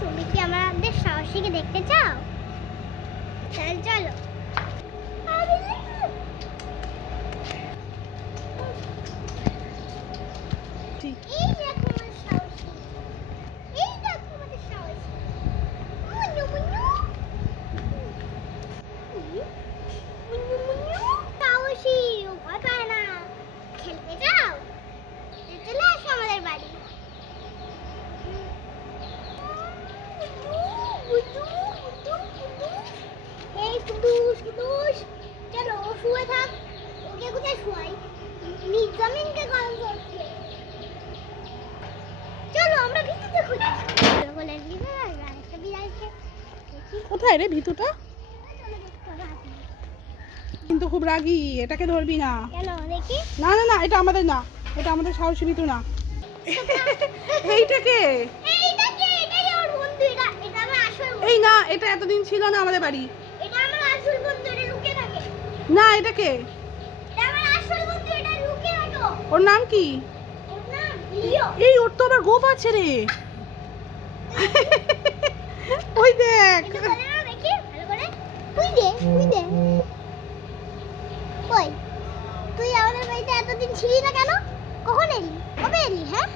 তুমি কি আমাদের সাহসীকে দেখতে চাও? চল চলো। এই দেখো আমার সাহসী, এই দেখো আমাদের সাহসী। মুন্নু মুন্নু মুন্নু মুন্নু। সাহসী ও ভয় পায় না। খেলতে যাও? চলে আসো আমাদের বাড়ি। এই কুদুস কুদুস, চলো ও শুয়ে থাক। ওকে কোথায় শুয়াই? জমিনকে গরম করছে। চলো আমরা ভিতরে খুঁজি। বলে দিবে একটা বিড়ালকে। কোথায় রে ভিতুটা? কিন্তু খুব রাগী, এটাকে ধরবি না। কেন দেখি? না না না, এটা আমাদের না, এটা আমাদের সাহসী ভিতু না। এইটাকে এইটা কে? এটাই আমার বন্ধু। এটা এটা আমার আসল বন্ধু। এই না, এটা এতদিন ছিল না আমাদের বাড়ি। এটা আমার আসল বন্ধু। এটা লুকিয়ে থাকে। না, এটাকে এটা আমার আসল বন্ধু। এটা লুকিয়ে রাখো। ওর নাম কি? ওর নাম লিও। এই ওর তো আবার গোপ আছে রে। ওই দেখ। এটা বলে না দেখি ভালো করে। তুই দে, তুই দে। কই? তুই আমাদের বাড়িতে এতদিন ছিলি না কেন? কখন এলি? কবে এলি? হ্যাঁ?